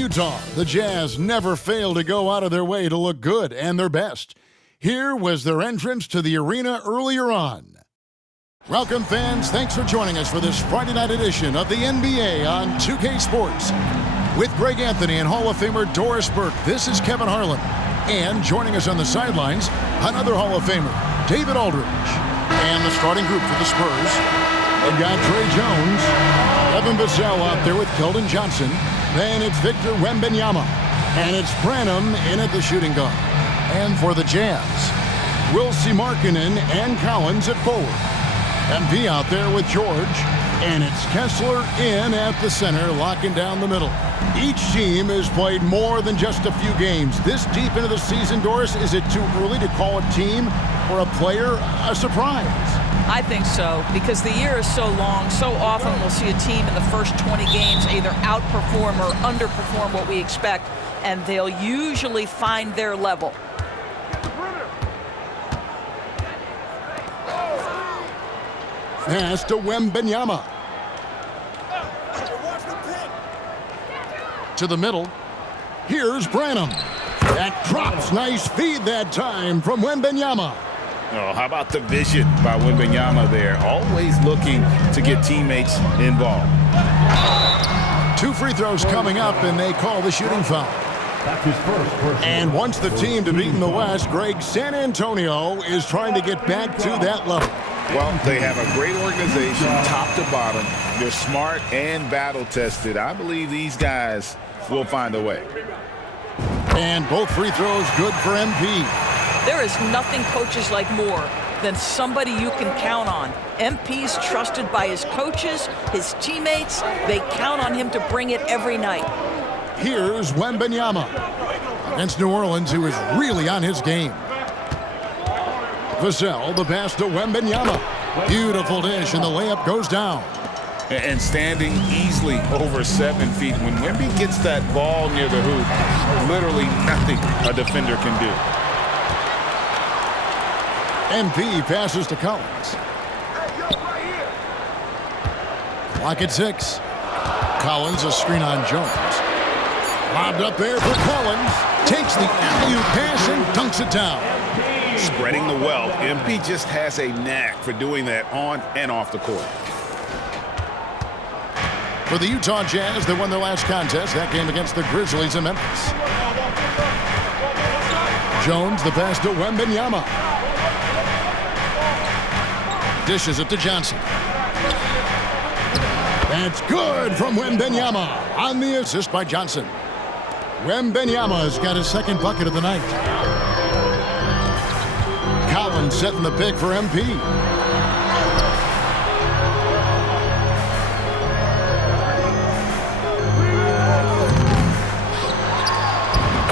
Utah, the Jazz never fail to go out of their way to look good and their best. Here was their entrance to the arena earlier on. Welcome, fans. Thanks for joining us for this Friday night edition of the NBA on 2K Sports. With Greg Anthony and Hall of Famer Doris Burke, this is Kevin Harlan. And joining us on the sidelines, another Hall of Famer, David Aldridge. And the starting group for the Spurs, they've got Trey Jones, Evan Vassell out there with Keldon Johnson. Then it's Victor Wembanyama. And it's Branham in at the shooting guard. And for the Jazz, Wilsie Markkanen and Collins at forward. MP out there with George. And it's Kessler in at the center, locking down the middle. Each team has played more than just a few games. This deep into the season, Doris, is it too early to call a team or a player a surprise? I think so, because the year is so long. So often we'll see a team in the first 20 games either outperform or underperform what we expect, and they'll usually find their level. Pass to Wembanyama. To the middle. Here's Branham. That drops. Nice feed that time from Wembanyama. Oh, how about the vision by Wembanyama there? Always looking to get teammates involved. 2 free throws coming up, and they call the shooting foul. And once the team to beat in the West, Greg, San Antonio is trying to get back to that level. Well, they have a great organization, top to bottom. They're smart and battle-tested. I believe these guys will find a way. And both free throws good for MP. There is nothing coaches like more than somebody you can count on. MP's trusted by his coaches, his teammates. They count on him to bring it every night. Here's Wembanyama against New Orleans, who is really on his game. Vassell, the pass to Wembanyama. Beautiful dish, and the layup goes down. And standing easily over 7 feet. When Wemby gets that ball near the hoop, literally nothing a defender can do. MP passes to Collins. Clock at 6. Collins, a screen on Jones. Lobbed up there for Collins. Takes the alley-oop pass and dunks it down. Spreading the wealth. MP just has a knack for doing that on and off the court. For the Utah Jazz, they won their last contest, that game against the Grizzlies in Memphis. Jones, the pass to Wembanyama. Dishes it to Johnson. That's good from Wembanyama on the assist by Johnson. Wembanyama's got his second bucket of the night. Collins setting the pick for MP.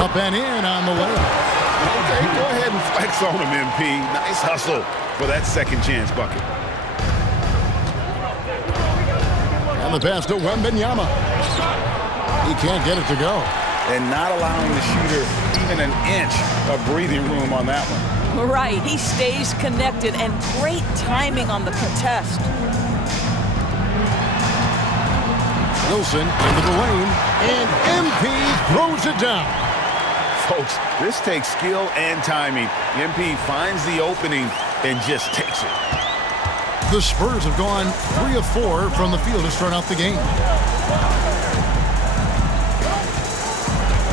Up and in on the layup. Okay, go ahead and flex on him, MP. Nice hustle for that second chance bucket. And the pass to Wembanyama. He can't get it to go. And not allowing the shooter even an inch of breathing room on that one. Right, he stays connected, and great timing on the contest. Wilson into the lane, and MP throws it down. Folks, this takes skill and timing. MP finds the opening and just takes it. The Spurs have gone 3 of 4 from the field to start out the game.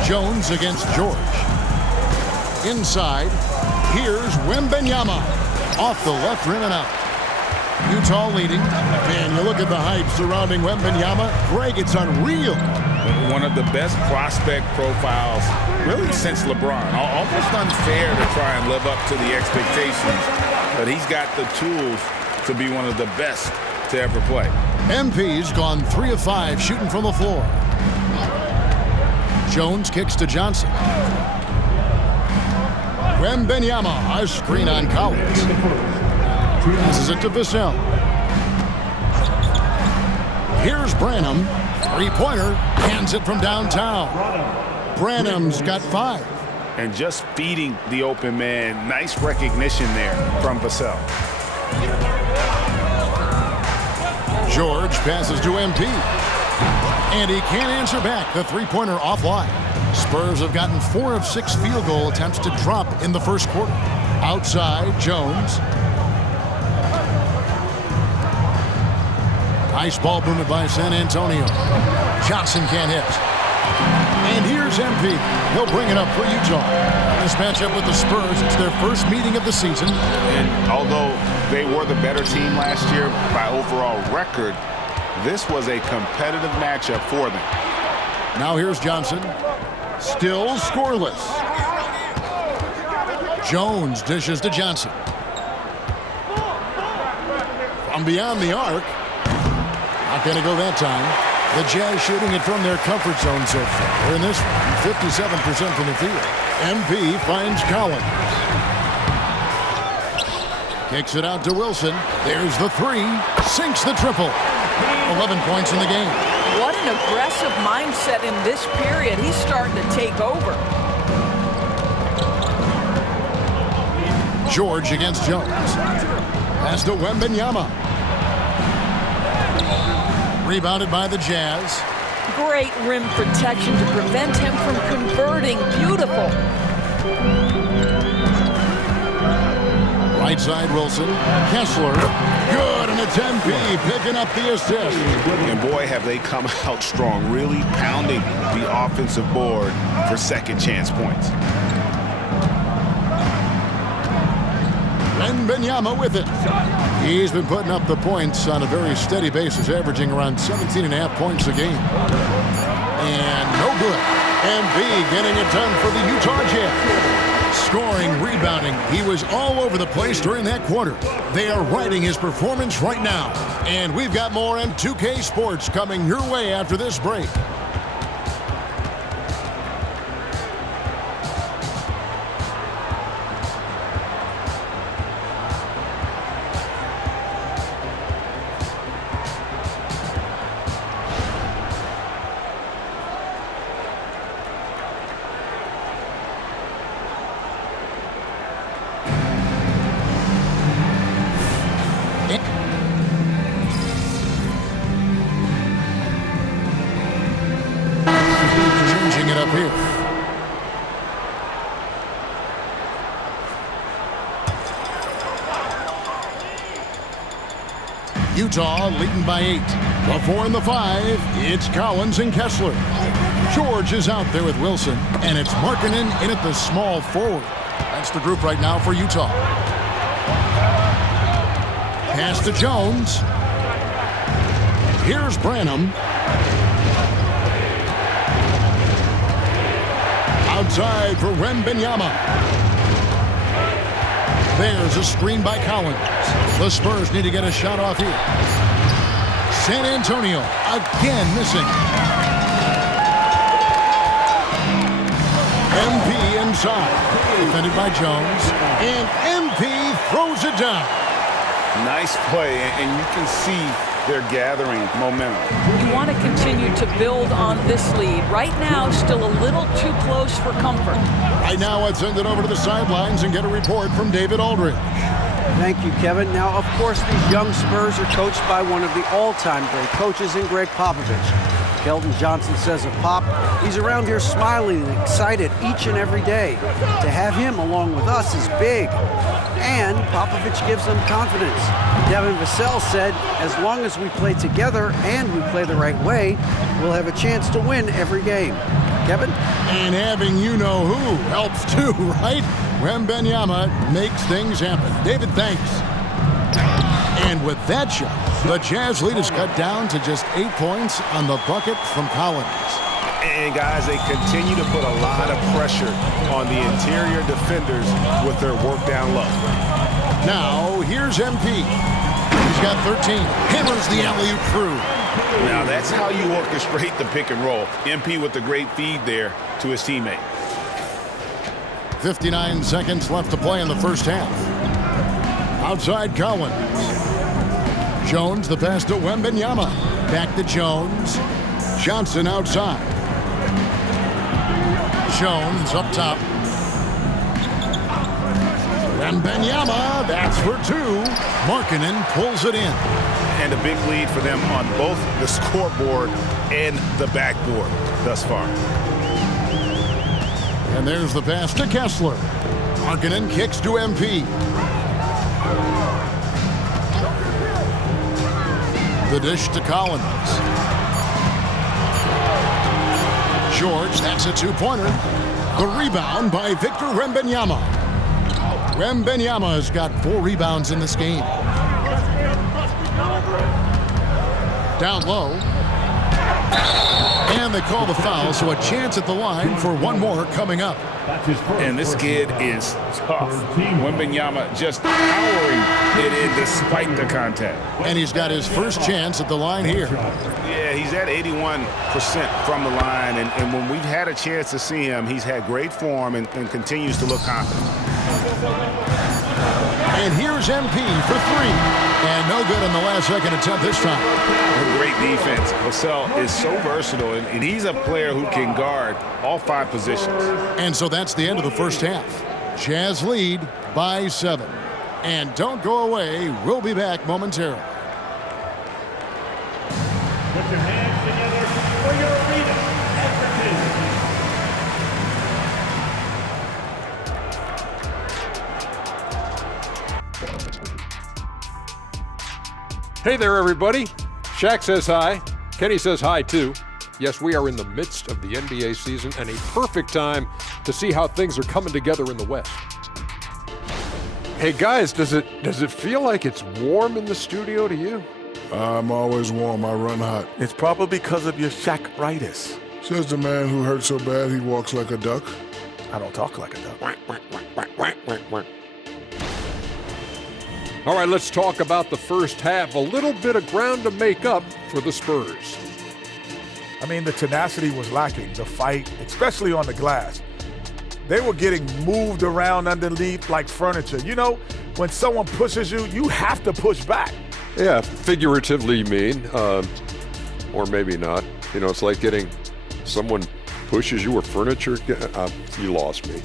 Jones against George. Inside, here's Wembanyama. Off the left rim and out. Utah leading. Man, you look at the hype surrounding Wembanyama. Greg, it's unreal. One of the best prospect profiles, really, since LeBron. Almost unfair to try and live up to the expectations, but he's got the tools to be one of the best to ever play. MP's gone 3 of 5 shooting from the floor. Jones kicks to Johnson. Wembanyama, a screen on Collins. Passes it to Vassell. Here's Branham. Three-pointer, hands it from downtown. Branham's got 5. And just feeding the open man. Nice recognition there from Vassell. George passes to MP. And he can't answer back. The three-pointer offline. Spurs have gotten 4 of 6 field goal attempts to drop in the first quarter. Outside, Jones. Nice ball movement by San Antonio. Johnson can't hit. And here's MP. He'll bring it up for Utah. In this matchup with the Spurs, it's their first meeting of the season. And although they were the better team last year by overall record, this was a competitive matchup for them. Now here's Johnson. Still scoreless. Jones dishes to Johnson. From beyond the arc. Not going to go that time. The Jazz shooting it from their comfort zone so far. In this one, 57% from the field. MP finds Collins. Kicks it out to Wilson. There's the three. Sinks the triple. 11 points in the game. What an aggressive mindset in this period. He's starting to take over. George against Jones. Pass to Wembanyama. Rebounded by the Jazz. Great rim protection to prevent him from converting. Beautiful. Right side, Wilson. Kessler. Good, and it's MP picking up the assist. And boy, have they come out strong, really pounding the offensive board for second chance points. Wembanyama with it. He's been putting up the points on a very steady basis, averaging around 17.5 points a game. And no good. MP getting it done for the Utah Jazz. Scoring, rebounding. He was all over the place during that quarter. They are riding his performance right now. And we've got more M2K Sports coming your way after this break. Changing it up here. Utah leading by 8. The 4 and the 5. It's Collins and Kessler. George is out there with Wilson, and it's Markkanen in at the small forward. That's the group right now for Utah. Pass to Jones. Here's Branham. Outside for Wembanyama. There's a screen by Collins. The Spurs need to get a shot off here. San Antonio again missing. MP inside. Defended by Jones. And MP throws it down. Nice play, and you can see they're gathering momentum. You want to continue to build on this lead. Right now, still a little too close for comfort. Right now, let's send it over to the sidelines and get a report from David Aldridge. Thank you, Kevin. Now, of course, these young Spurs are coached by one of the all-time great coaches in Greg Popovich. Keldon Johnson says of Pop, he's around here smiling and excited each and every day. To have him along with us is big. And Popovich gives them confidence. Devin Vassell said, as long as we play together and we play the right way, we'll have a chance to win every game. Kevin? And having you-know-who helps too, right? Wembanyama makes things happen. David, thanks. And with that shot, the Jazz lead is cut down to just 8 points on the bucket from Collins. And guys, they continue to put a lot of pressure on the interior defenders with their work down low. Now, here's MP. He's got 13. Hammers the alley-oop through. Now, that's how you orchestrate the pick and roll. MP with a great feed there to his teammate. 59 seconds left to play in the first half. Outside Collins. Jones, the pass to Wembanyama. Back to Jones. Johnson outside. Jones up top. Wembanyama, that's for 2. Markkanen pulls it in. and a big lead for them on both the scoreboard and the backboard thus far. And there's the pass to Kessler. Markkanen kicks to MP. The dish to Collins. George, that's a two-pointer. The rebound by Victor Wembanyama. Wembanyama has got 4 rebounds in this game. Down low. And they call the foul, so a chance at the line for one more coming up. And this kid is tough. Wembanyama just powering it in despite the contact. And he's got his first chance at the line here. Yeah, he's at 81% from the line, and when we've had a chance to see him, he's had great form and continues to look confident. And here's MP for 3. And no good on the last second attempt this time. Great defense. Vassell is so versatile, and he's a player who can guard all 5 positions. And so that's the end of the first half. Jazz lead by 7. And don't go away. We'll be back momentarily. Put your hands together for your arena entrance. Hey there, everybody. Shaq says hi. Kenny says hi, too. Yes, we are in the midst of the NBA season and a perfect time to see how things are coming together in the West. Hey, guys, does it feel like it's warm in the studio to you? I'm always warm. I run hot. It's probably because of your Shaq-ritis. Says the man who hurt so bad he walks like a duck. I don't talk like a duck. All right, let's talk about the first half. A little bit of ground to make up for the Spurs. I mean, the tenacity was lacking, the fight, especially on the glass. They were getting moved around underneath like furniture. You know, when someone pushes you, you have to push back. Yeah, figuratively you mean, or maybe not. You know, it's like getting someone pushes you or furniture. You lost me.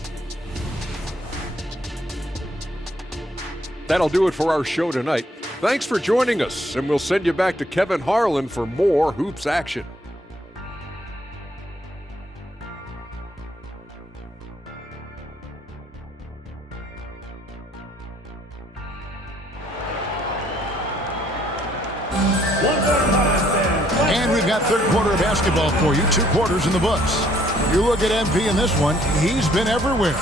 That'll do it for our show tonight. Thanks for joining us, and we'll send you back to Kevin Harlan for more Hoops action. And we've got third quarter of basketball for you. 2 quarters in the books. You look at MP in this one, he's been everywhere.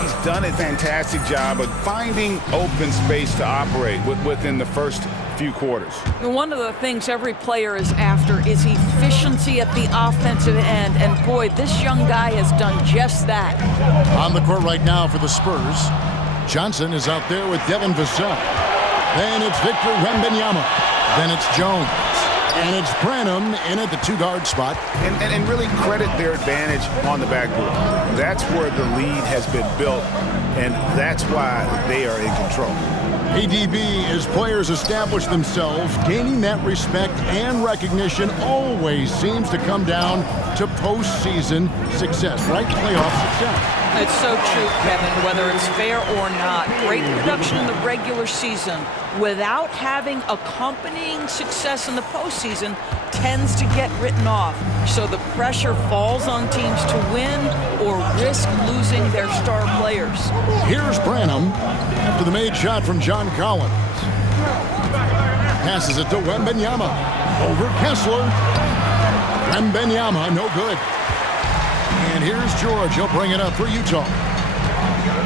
He's done a fantastic job of finding open space to operate within the first few quarters. One of the things every player is after is efficiency at the offensive end. And boy, this young guy has done just that. On the court right now for the Spurs, Johnson is out there with Devin Vassell. Then it's Victor Wembanyama. Then it's Jones. And it's Branham in at the 2-guard spot. And really credit their advantage on the backboard. That's where the lead has been built, and that's why they are in control. ADB, as players establish themselves, gaining that respect and recognition always seems to come down to postseason success, right? Playoff success. It's so true, Kevin, whether it's fair or not. Great production in the regular season without having accompanying success in the postseason tends to get written off. So the pressure falls on teams to win or risk losing their star players. Here's Branham after the made shot from John Collins. Passes it to Wembanyama. Over Kessler. Wembanyama, no good. And here's George. He'll bring it up for Utah.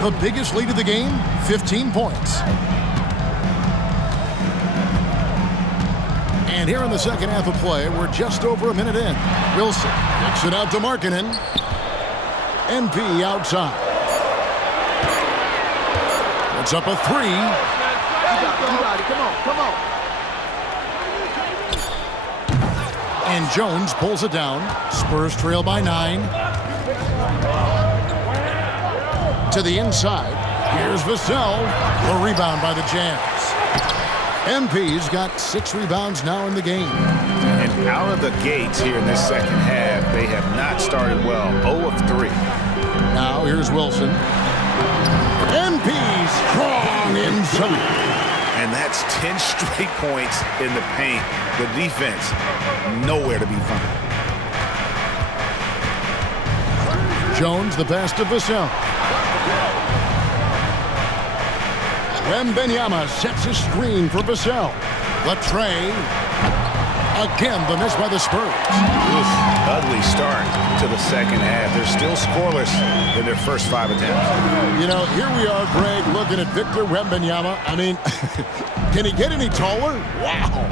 The biggest lead of the game, 15 points. And here in the second half of play, we're just over a minute in. Wilson kicks it out to Markkanen. MP outside. It's up a 3. Come on. And Jones pulls it down. Spurs trail by 9. To the inside. Here's Vassell. The rebound by the Jazz. MP's got 6 rebounds now in the game. And out of the gates here in this second half, they have not started well. 0 of 3. Now here's Wilson. MP strong inside. And that's 10 straight points in the paint. The defense, nowhere to be found. Jones, the pass to Vassell. Wembanyama sets a screen for Vassell. The tray. Again, the miss by the Spurs. Oof, ugly start to the second half. They're still scoreless in their first 5 attempts. You know, here we are, Greg, looking at Victor Wembanyama. I mean, can he get any taller? Wow.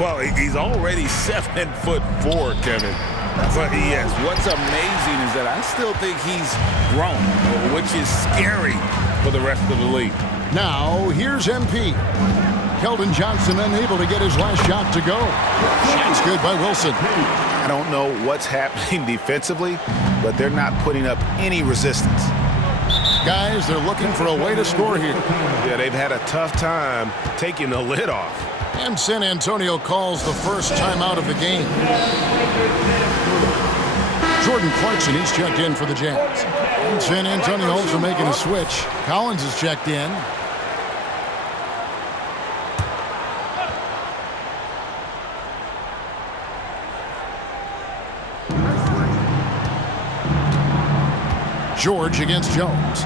Well, he's already 7'4", Kevin. But yes, what's amazing is that I still think he's grown, which is scary for the rest of the league. Now, here's MP. Keldon Johnson unable to get his last shot to go. Shot's good by Wilson. I don't know what's happening defensively, but they're not putting up any resistance. Guys, they're looking for a way to score here. Yeah, they've had a tough time taking the lid off. And San Antonio calls the first timeout of the game. Jordan Clarkson, he's checked in for the Jazz. And San Antonio also making a switch. Collins is checked in. George against Jones.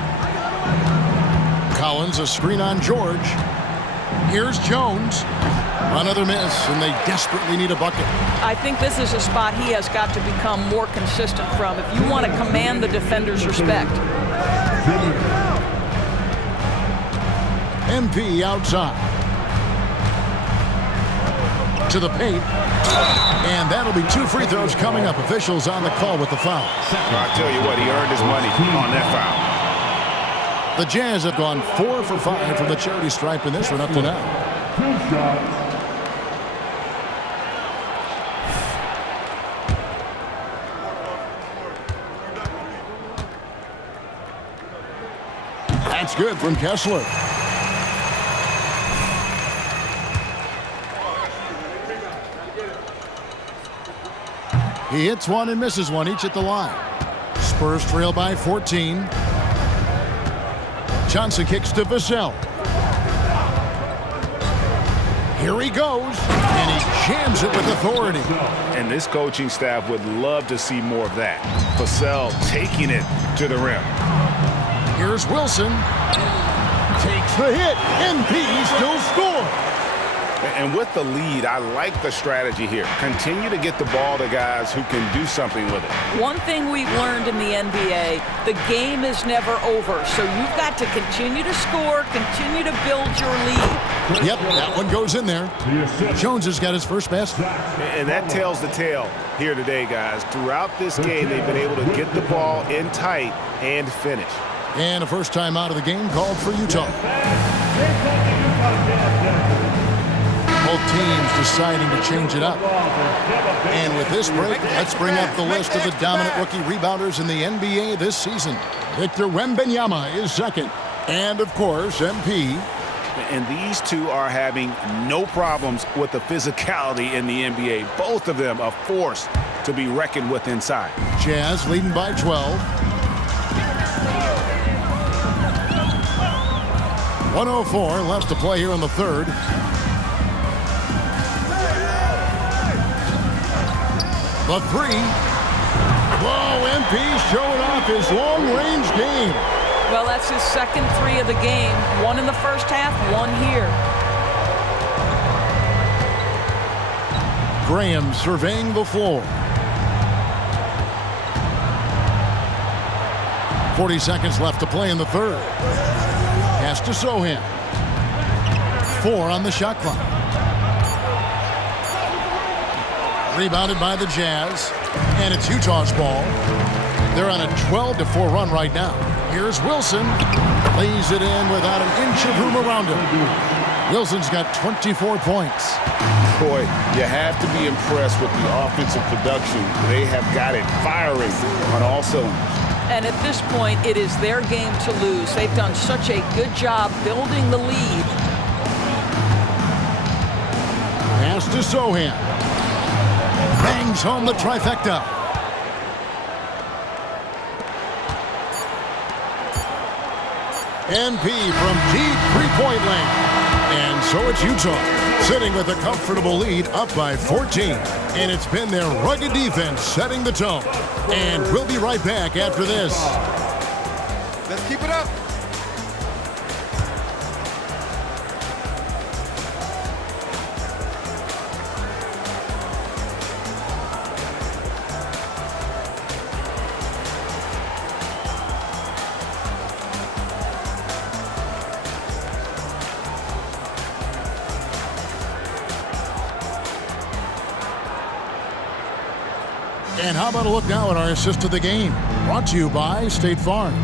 Collins, a screen on George. Here's Jones. Another miss, and they desperately need a bucket. I think this is a spot he has got to become more consistent from if you want to command the defender's respect. MP outside. To the paint. And that'll be 2 free throws coming up. Officials on the call with the foul. I'll tell you what, he earned his money on that foul. The Jazz have gone 4 for 5 from the charity stripe in this one up to now. That's good from Kessler. He hits one and misses one, each at the line. Spurs trail by 14. Johnson kicks to Vassell. Here he goes, and he jams it with authority. And this coaching staff would love to see more of that. Vassell taking it to the rim. Here's Wilson. Takes the hit. MP still scores. And with the lead, I like the strategy here. Continue to get the ball to guys who can do something with it. One thing we've learned in the NBA, the game is never over. So you've got to continue to score, continue to build your lead. Yep, that one goes in there. Jones has got his first basket. And that tells the tale here today, guys. Throughout this game, they've been able to get the ball in tight and finish. And a first time out of the game called for Utah. Both teams deciding to change it up. And with this break, let's bring up the list of the dominant rookie rebounders in the NBA this season. Victor Wembanyama is second. And, of course, MP. And these two are having no problems with the physicality in the NBA. Both of them a force to be reckoned with inside. Jazz leading by 12. 1:04 left to play here in the third. The three. Whoa, MP showing off his long-range game. Well, that's his second 3 of the game. 1 in the first half, 1 here. Graham surveying the floor. 40 seconds left to play in the third. Pass to Sohan. 4 on the shot clock. Rebounded by the Jazz, and it's Utah's ball. They're on a 12-4 run right now. Here's Wilson. Lays it in without an inch of room around him. Wilson's got 24 points. Boy, you have to be impressed with the offensive production. They have got it firing on all cylinders. And at this point, it is their game to lose. They've done such a good job building the lead. Pass to Sohan. Bangs home the trifecta. MP from deep three-point lane. And so it's Utah, sitting with a comfortable lead up by 14. And it's been their rugged defense setting the tone. And we'll be right back after this. Let's keep it up. And how about a look now at our assist of the game? Brought to you by State Farm.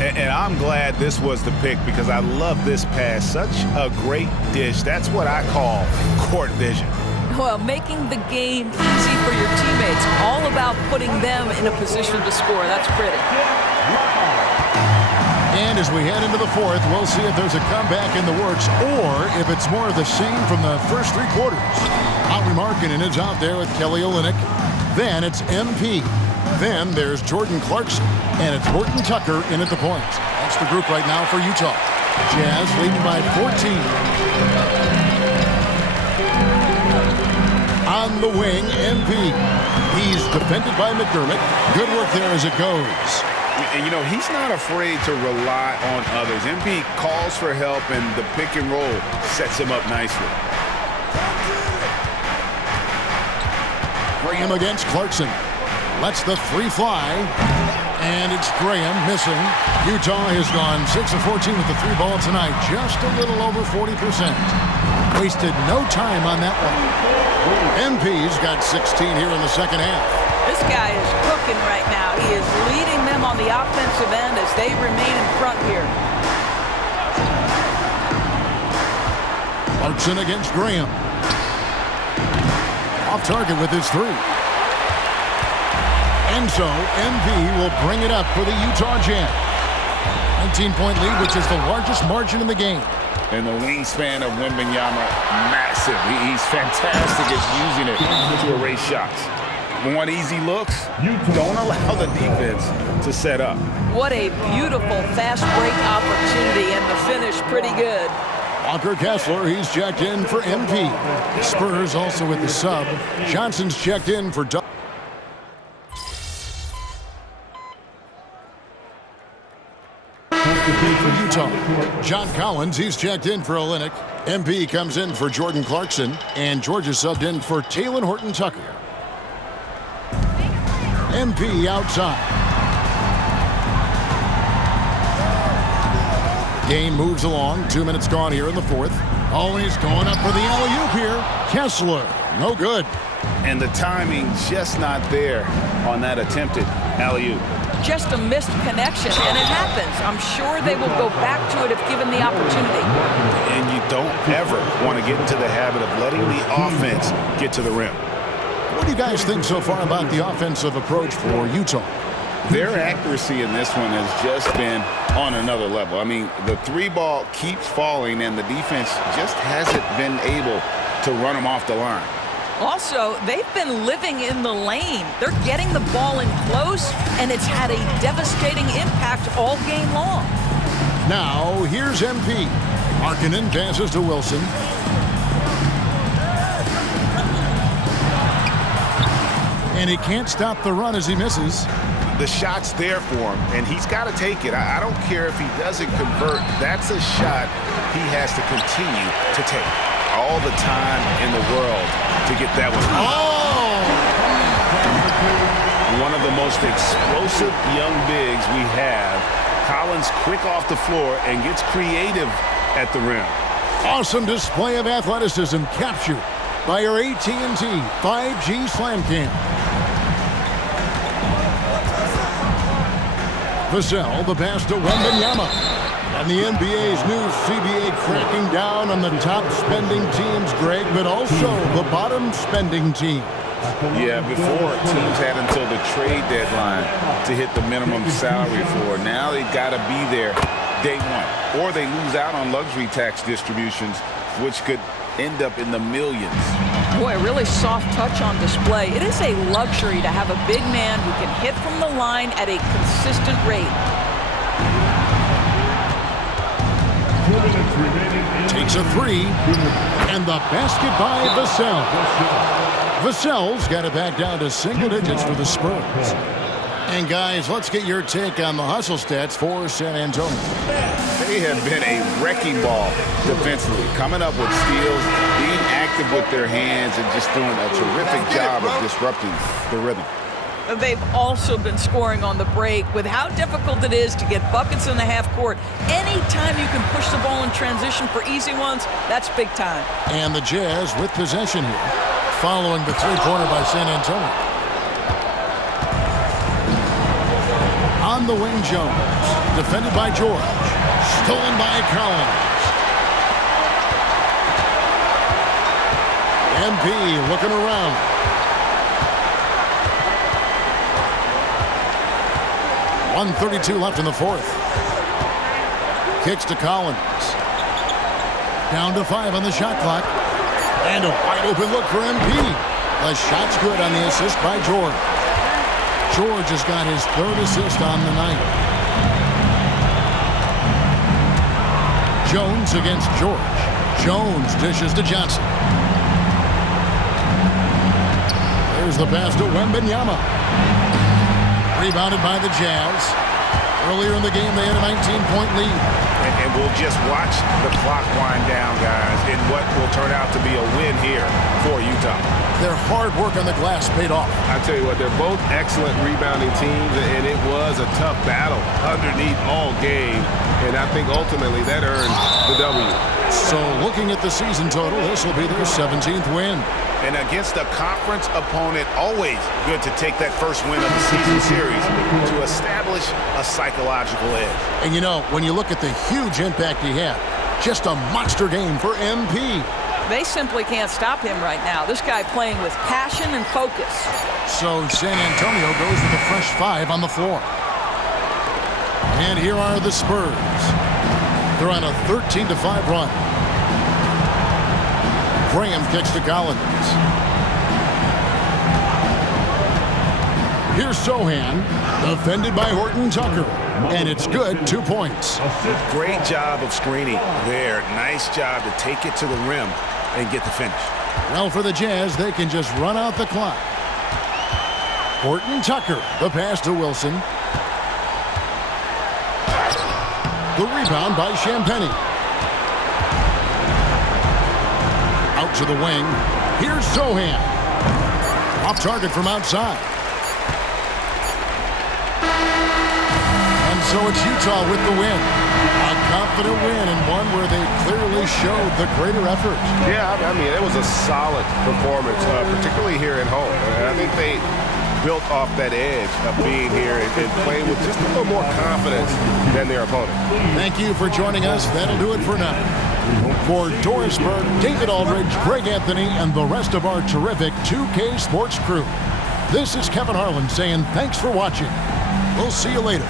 And I'm glad this was the pick because I love this pass. Such a great dish. That's what I call court vision. Well, making the game easy for your teammates. All about putting them in a position to score. That's pretty. And as we head into the fourth, we'll see if there's a comeback in the works or if it's more of the same from the first three quarters. Howie Markkanen is out there with Kelly Olynyk. Then it's MP. Then there's Jordan Clarkson. And it's Horton Tucker in at the point. That's the group right now for Utah. Jazz leading by 14. On the wing, MP. He's defended by McDermott. Good work there as it goes. And, you know, he's not afraid to rely on others. MP calls for help, and the pick and roll sets him up nicely. Graham against Clarkson. Lets the three fly. And it's Graham missing. Utah has gone 6 of 14 with the three ball tonight. Just a little over 40%. Wasted no time on that one. MP's got 16 here in the second half. This guy is cooking right now. He is leading them on the offensive end as they remain in front here. Clarkson against Graham. Off target with his three. And so MP will bring it up for the Utah Jazz. 19-point lead, which is the largest margin in the game. And the wingspan of Wembanyama, massive. He's fantastic at using it to erase shots. Want easy looks? Don't allow the defense to set up. What a beautiful fast break opportunity, and the finish pretty good. Walker Kessler, he's checked in for MP. Spurs also with the sub. Johnson's checked in for Utah. John Collins, he's checked in for Olynyk. MP comes in for Jordan Clarkson. And Georgia subbed in for Talen Horton Tucker. MP outside. Game moves along. 2 minutes gone here in the fourth. Always going up for the alley-oop here. Kessler, no good. And the timing just not there on that attempted alley-oop. Just a missed connection, and it happens. I'm sure they will go back to it if given the opportunity. And you don't ever want to get into the habit of letting the offense get to the rim. What do you guys think so far about the offensive approach for Utah? Their accuracy in this one has just been on another level. I mean, the three ball keeps falling, and the defense just hasn't been able to run them off the line. Also, they've been living in the lane. They're getting the ball in close, and it's had a devastating impact all game long. Now, here's MP. Markkanen passes to Wilson. And he can't stop the run as he misses. The shot's there for him, and he's got to take it. I don't care if he doesn't convert. That's a shot he has to continue to take. All the time in the world to get that one. Oh! One of the most explosive young bigs we have. Collins quick off the floor and gets creative at the rim. Awesome display of athleticism captured by our AT&T 5G Slam Cam. Vassell, the pass to Wembanyama. And the NBA's new CBA cracking down on the top spending teams, Greg, but also the bottom spending teams. Yeah, before teams had until the trade deadline to hit the minimum salary floor. Now they've got to be there day one, or they lose out on luxury tax distributions, which could end up in the millions. Boy, really soft touch on display. It is a luxury to have a big man who can hit from the line at a consistent rate. Takes a three, and the basket by Vassell. Vassell's got it back down to single digits for the Spurs. And guys, let's get your take on the hustle stats for San Antonio. They have been a wrecking ball defensively, coming up with steals, being active with their hands, and just doing a terrific job of disrupting the rhythm. They've also been scoring on the break. With how difficult it is to get buckets in the half court, anytime you can push the ball in transition for easy ones, that's big time. And the Jazz with possession here, following the three-pointer by San Antonio. On the wing, Jones, defended by George, stolen by Collins. MP looking around. 1:32 left in the fourth. Kicks to Collins. Down to 5 on the shot clock. And a wide open look for MP. The shot's good on the assist by George. George has got his third assist on the night. Jones against George. Jones dishes to Johnson. There's the pass to Wembanyama. Rebounded by the Jazz. Earlier in the game, they had a 19-point lead. And we'll just watch the clock wind down, guys, in what will turn out to be a win here for Utah. Their hard work on the glass paid off. I tell you what, they're both excellent rebounding teams, and it was a tough battle underneath all game. And I think ultimately that earned the W. So looking at the season total, this will be their 17th win. And against a conference opponent, always good to take that first win of the season series to establish a psychological edge. And you know, when you look at the huge impact he had, just a monster game for MP. They simply can't stop him right now. This guy playing with passion and focus. So San Antonio goes with a fresh 5 on the floor. And here are the Spurs. They're on a 13-5 run. Graham kicks to Collins. Here's Sohan, defended by Horton Tucker. And it's good, 2 points. Great job of screening there. Nice job to take it to the rim and get the finish. Well, for the Jazz, they can just run out the clock. Horton Tucker, the pass to Wilson. The rebound by Champagnie. Out to the wing. Here's Sohan. Off target from outside. And so it's Utah with the win. A confident win and one where they clearly showed the greater effort. Yeah, I mean, it was a solid performance, particularly here at home. And I think they built off that edge of being here and playing with just a little more confidence than their opponent. Thank you for joining us. That'll do it for now. For Doris Burke, David Aldridge, Greg Anthony, and the rest of our terrific 2K Sports crew, this is Kevin Harlan saying thanks for watching. We'll see you later.